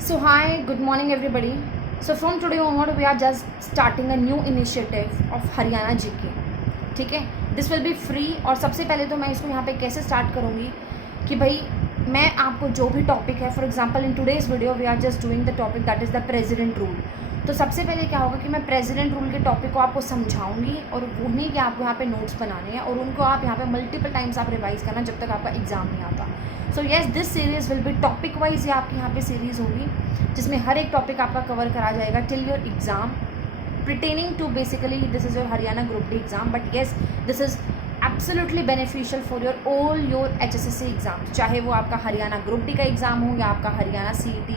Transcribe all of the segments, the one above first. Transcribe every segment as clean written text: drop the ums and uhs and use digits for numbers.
So hi, good morning everybody. So from today onward we are just starting a new initiative of Haryana GK. ठीक है, this will be free. और सबसे पहले तो मैं इसको यहाँ पे कैसे स्टार्ट करूँगी कि भाई मैं आपको जो भी टॉपिक है, for example in today's video we are just doing the topic that is the president rule. तो सबसे पहले क्या होगा कि मैं प्रेसिडेंट रूल के टॉपिक को आपको समझाऊंगी और उन्हीं के आपको यहाँ पे नोट्स बनाने हैं और उनको आप यहाँ पे मल्टीपल टाइम्स आप रिवाइज करना जब तक आपका एग्जाम नहीं आता. So yes, this series will be topic wise ये आपकी यहाँ पे सीरीज़ होगी जिसमें हर एक टॉपिक आपका कवर करा जाएगा till your exam pertaining to basically this is your Haryana Group D exam, but yes, this is absolutely beneficial for your all your HSSC exams, चाहे वो आपका हरियाणा ग्रुप डी का एग्ज़ाम हो या आपका हरियाणा CET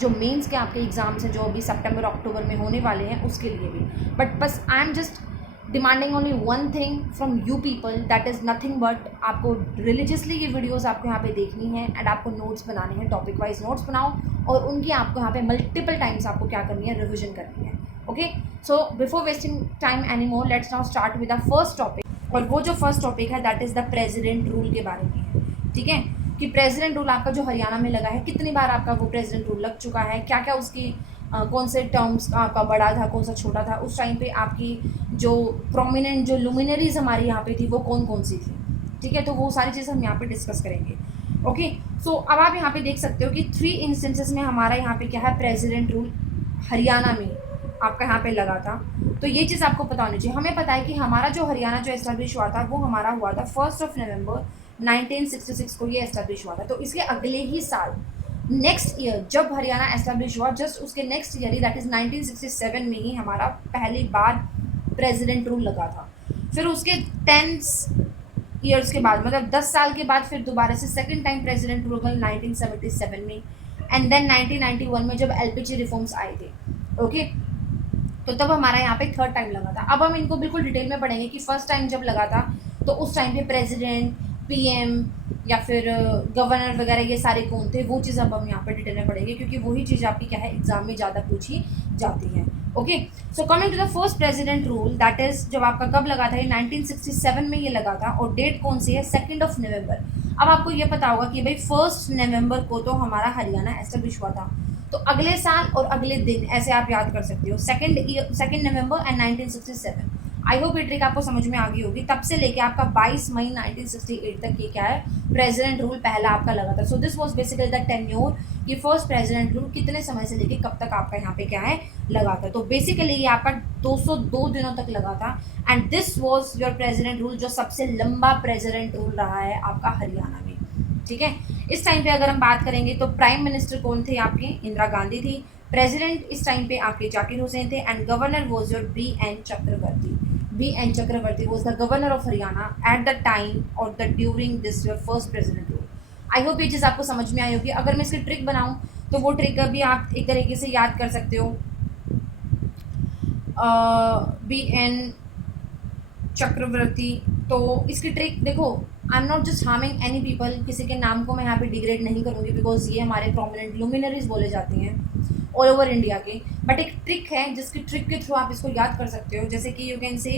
जो मेंस के आपके एग्ज़ाम्स हैं जो अभी सितंबर अक्टूबर में होने वाले हैं उसके लिए भी. बट बस I am just demanding only one thing from you people, that is nothing but आपको रिलीजियसली ये वीडियोज़ आपको यहाँ पे देखनी है एंड आपको नोट्स बनाने हैं. टॉपिक वाइज नोट्स बनाओ और उनकी आपको यहाँ पे मल्टीपल टाइम्स आपको क्या करनी है, रिविजन करनी है. Okay, so before wasting time any more let's now start with the first topic. और वो जो फर्स्ट टॉपिक है that is the president rule के बारे में है. ठीक है, कि प्रेसिडेंट रूल आपका जो हरियाणा में लगा है, कितनी बार आपका वो प्रेसिडेंट रूल लग चुका है, क्या क्या उसकी कौन से टर्म्स आपका बड़ा था, कौन सा छोटा था, उस टाइम पे आपकी जो प्रोमिनेंट जो लुमिनरीज हमारी यहाँ पे थी वो कौन कौन सी थी. ठीक है, तो वो सारी चीज़ हम यहाँ पे डिस्कस करेंगे. ओके, सो अब आप यहाँ पे देख सकते हो कि 3 इंस्टेंसेस में हमारा यहाँ पे क्या है, प्रेसिडेंट रूल हरियाणा में आपका यहाँ पे लगा था. तो ये चीज़ आपको पता होनी चाहिए. हमें पता है कि हमारा जो हरियाणा जो एस्टेब्लिश हुआ था वो हमारा हुआ था 1 नवंबर 1966 को ये एस्टेब्लिश हुआ था. तो इसके अगले ही साल नेक्स्ट ईयर जब हरियाणा एस्टेब्लिश हुआ, जस्ट उसके next year he that is 1967 में ही हमारा पहली बार प्रेसिडेंट रूल लगा था. फिर उसके 10 ईयर्स के बाद मतलब 10 साल के बाद फिर दोबारा से सेकंड टाइम प्रेसिडेंट रूल 1977 में एंड देन 1991 में जब LPG रिफॉर्म्स आए थे. ओके, तो तब हमारा यहाँ पे थर्ड टाइम लगा था. अब हम इनको बिल्कुल डिटेल में पढ़ेंगे कि फर्स्ट टाइम जब लगा था तो उस टाइम पे प्रेसिडेंट, PM या फिर गवर्नर वगैरह ये सारे कौन थे, वो चीज़ अब हम यहाँ पे डिटेल में पढ़ेंगे क्योंकि वही चीज़ आपकी क्या है एग्जाम में ज़्यादा पूछी जाती है. Okay, so coming to the first president rule that is जब आपका कब लगा था, ये 1967 में ये लगा था और डेट कौन सी है, 2 नवंबर. अब आपको ये पता होगा कि भाई 1 नवंबर को तो हमारा हरियाणा एस्टेब्लिश हुआ था, तो अगले साल और अगले दिन ऐसे आप याद कर सकते हो, 2 नवंबर एंड 1967. आई होप ये ट्रिक आपको समझ में आ गई होगी. तब से लेके आपका 22 मई 1968 तक ये क्या है, प्रेसिडेंट रूल पहला आपका लगा था. So this was basically the tenure, ये फर्स्ट प्रेसिडेंट रूल कितने समय से लेके कब तक आपका यहाँ पे क्या है लगा था. तो बेसिकली ये आपका 202 दिनों तक लगा था and this was your president rule जो सबसे लंबा प्रेसिडेंट रूल रहा है आपका हरियाणा में. ठीक है, इस टाइम पे अगर हम बात करेंगे तो प्राइम मिनिस्टर कौन थे आपके, इंदिरा गांधी थी. प्रेसिडेंट इस टाइम पे आपके जाकिर हुसैन थे and governor was your BN Chakravarti. BN Chakravarti was the governor of Haryana at the time और the during this your first president rule. I hope ये चीज़ आपको समझ में आई होगी. अगर मैं इसकी ट्रिक बनाऊँ तो वो ट्रिक भी आप एक तरीके से याद कर सकते हो. BN चक्रवर्ती, तो इसकी ट्रिक देखो, I am not just harming any people, किसी के नाम को मैं यहाँ पे डिग्रेड नहीं करूँगी बिकॉज ये हमारे प्रोमिनेंट लुमिनरीज बोले जाते हैं ऑल ओवर इंडिया के. बट एक ट्रिक है जिसकी ट्रिक के थ्रू आप इसको याद कर सकते हो, जैसे कि you can say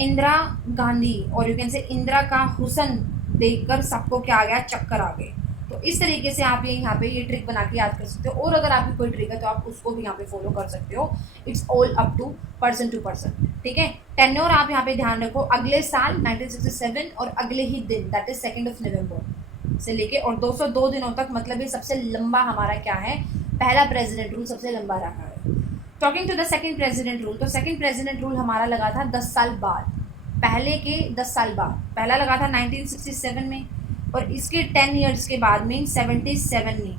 Indira Gandhi और यू कैन से इंदिरा का हुसन देखकर सबको क्या आ गया, चक्कर आ गए. तो इस तरीके से आप ये यहाँ पे ये ट्रिक बना के याद कर सकते हो. और अगर आपकी कोई ट्रिक है तो आप उसको भी यहाँ पे फॉलो कर सकते हो. It's all up to person to person. ठीक है, टेन्योर आप यहाँ पे ध्यान रखो, अगले साल 1967 और अगले ही दिन दैट इज 2 नवंबर से लेके और 202 दिनों तक, मतलब ये सबसे लंबा हमारा क्या है, पहला प्रेसिडेंट रूल सबसे लंबा रहा है. Talking to the second president rule, तो सेकंड प्रेसिडेंट रूल हमारा लगा था 10 साल बाद, पहले के 10 साल बाद. पहला लगा था 1967 में और इसके 10 ईयर्स के बाद में 77 में.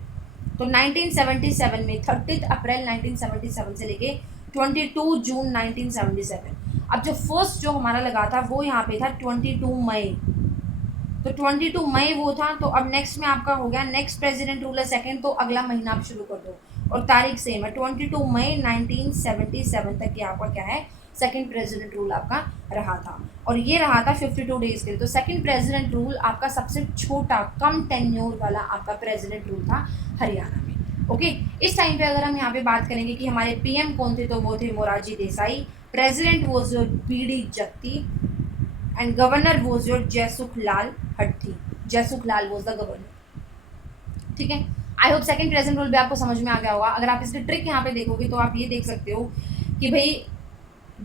तो 1977 में 30 अप्रैल 1977 से लेके 22 जून 1977. अब जो फर्स्ट जो हमारा लगा था वो यहाँ पे था 22 मई. तो 22 मई वो था. तो अब नेक्स्ट में आपका हो गया, नेक्स्ट प्रेसिडेंट रूल है सेकंड, तो अगला महीना आप शुरू कर दो और तारीख सेम है 22 मई 1977 तक ये आपका क्या है, सेकंड प्रेसिडेंट रूल आपका रहा था. और ये रहा था 52 डेज के लिए. तो सेकंड प्रेसिडेंट रूल आपका सबसे छोटा कम टेन्योर वाला आपका प्रेसिडेंट रूल था हरियाणा में. ओके, इस टाइम पे अगर हम यहाँ पे बात करेंगे कि हमारे PM कौन थे, तो वो थे Morarji Desai. President was your BD Jatti and governor was your Jaisukh Lal Hathi. Jaisukh Lal was the governor. ठीक है, I hope second president rule भी आपको समझ में आ गया होगा। अगर आप इसकी ट्रिक यहाँ पे देखोगे तो आप ये देख सकते हो कि भाई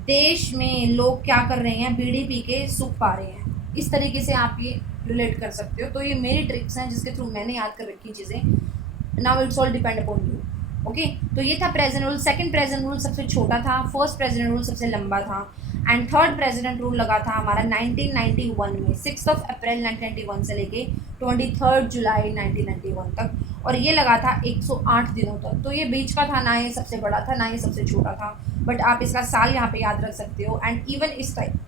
देश में लोग क्या कर रहे हैं, बीड़ी पी के सुख पा रहे हैं। इस तरीके से आप ये रिलेट कर सकते हो। तो ये मेरी ट्रिक्स हैं जिसके थ्रू मैंने याद कर रखी चीज़ें। Now it's all depend upon you. Okay, तो ये था present rule. Second president rule सबसे छोटा था, फर्स्ट प्रेजेंट रूल सबसे लंबा था, एंड थर्ड प्रेजेंट रूल लगा था हमारा 1991 में, 6 अप्रैल 1991 से लेके 23 जुलाई 1991 तक, और ये लगा था 108 दिनों तक। तो ये बीच का था, ना ये सबसे बड़ा था ना ये सबसे छोटा था, बट आप इसका साल यहाँ पे याद रख सकते हो। एंड इवन इस टाइम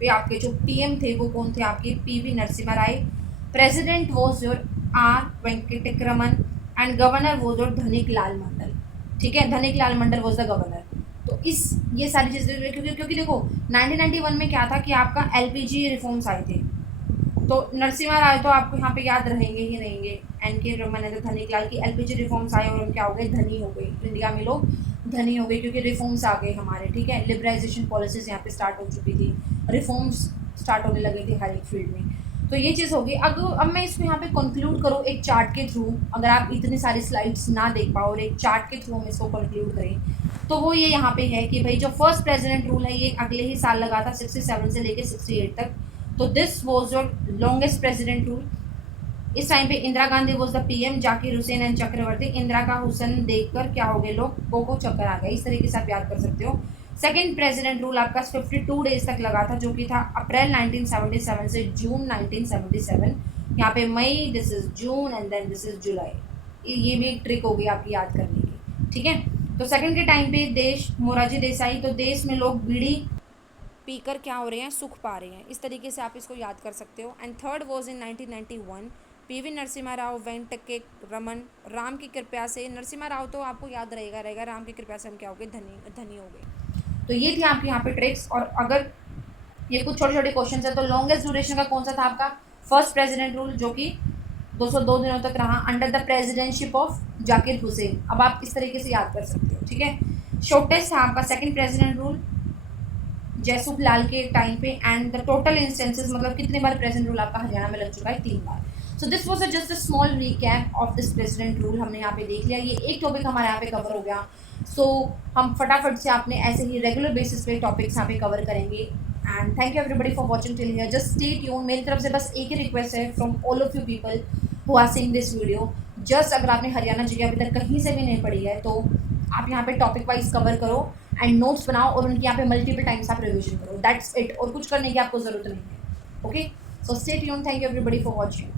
पे आपके जो पीएम थे वो कौन थे, आपके PV Narasimha Rao. President was your R Venkataraman and governor was your Dhanik Lal Mandal. ठीक है, Dhanik Lal Mandal was the governor. तो इस ये सारी चीज़ें क्योंकि देखो 1991 में क्या था कि आपका एलपीजी रिफॉर्म्स आए थे, तो नरसिम्हा राय तो आपको यहाँ पे याद रहेंगे ही रहेंगे। एन के रमन एंड धनिक लाल की एलपीजी रिफॉर्म्स आए और हम क्या हो गए, धनी हो गए। इंडिया में लोग धनी हो गए क्योंकि रिफॉर्म्स आ गए हमारे। ठीक है, लिबराइजेशन पॉलिसीज यहाँ पे स्टार्ट हो चुकी थी, रिफॉर्म्स स्टार्ट होने लगे थे हर एक फील्ड में। तो ये चीज़ होगी। अब मैं इसको यहाँ पे कंक्लूड करूँ एक चार्ट के थ्रू, अगर आप इतनी सारी स्लाइड्स ना देख पाओ और एक चार्ट के थ्रू हम इसको कंक्लूड करें, तो वो ये यहाँ पे है कि भाई जो फर्स्ट प्रेसिडेंट रूल है ये अगले ही साल लगा था 67 से लेके 68 तक। तो this was your longest president rule. इस टाइम पे Indira Gandhi was the PM, Zakir Hussain and Chakravarti. Indira का हुसैन देखकर क्या हो गए लोग, को चक्कर आ गए। इस तरीके से आप याद कर सकते हो। सेकेंड प्रेसिडेंट रूल आपका 52 डेज तक लगा था, जो कि था अप्रैल 1977 से जून 1977। यहाँ पे मई, this is June and then this is July. ये भी एक ट्रिक होगी आपकी याद करने की। ठीक है, तो सेकंड के टाइम पे देश मोरारजी देसाई, तो देश में लोग बीड़ी पीकर क्या हो रहे हैं, सुख पा रहे हैं। इस तरीके से आप इसको याद कर सकते हो। And third was in 1991 PV Narasimha Rao Venkataraman. Ram की कृपया से, नरसिम्हा राव तो आपको याद रहेगा, राम की कृपया से हम क्या हो गए, धनी हो गए। तो ये थी आपकी यहाँ पे ट्रिक्स। और अगर ये कुछ छोटे छोटे क्वेश्चन है, तो लॉन्गेस्ट ड्यूरेशन का कौन सा था आपका, फर्स्ट प्रेसिडेंट रूल, जो कि 202 दिनों तक रहा under the presidentship of Zakir Hussain. अब आप इस तरीके से याद कर सकते हो। ठीक है, शॉर्टेस्ट था आपका सेकंड प्रेसिडेंट रूल जयसुख लाल के टाइम पे। एंड द टोटल इंस्टेंसेस, मतलब कितने बार प्रेसिडेंट रूल आपका हरियाणा में लग चुका है, 3 बार। So this was just a small recap of this president rule. हमने यहाँ पे देख लिया, ये एक टॉपिक हमारे यहाँ पे कवर हो गया। सो हम फटाफट से आपने ऐसे ही रेगुलर बेसिस पे टॉपिक्स यहाँ पे कवर करेंगे। And thank you everybody for watching till here. Just stay tune. मेरी तरफ से बस एक ही रिक्वेस्ट है from all of you people who are seeing this video. Just अगर आपने हरियाणा जीके अभी तक कहीं से भी नहीं पढ़ी है, तो आप यहाँ पे टॉपिक वाइज कवर करो एंड नोट्स बनाओ और उनकी यहाँ पे मल्टीपल टाइम्स आप रिविजन करो। दैट्स इट, और कुछ करने की आपको ज़रूरत नहीं है। Okay, so stay tune. Thank you everybody for watching.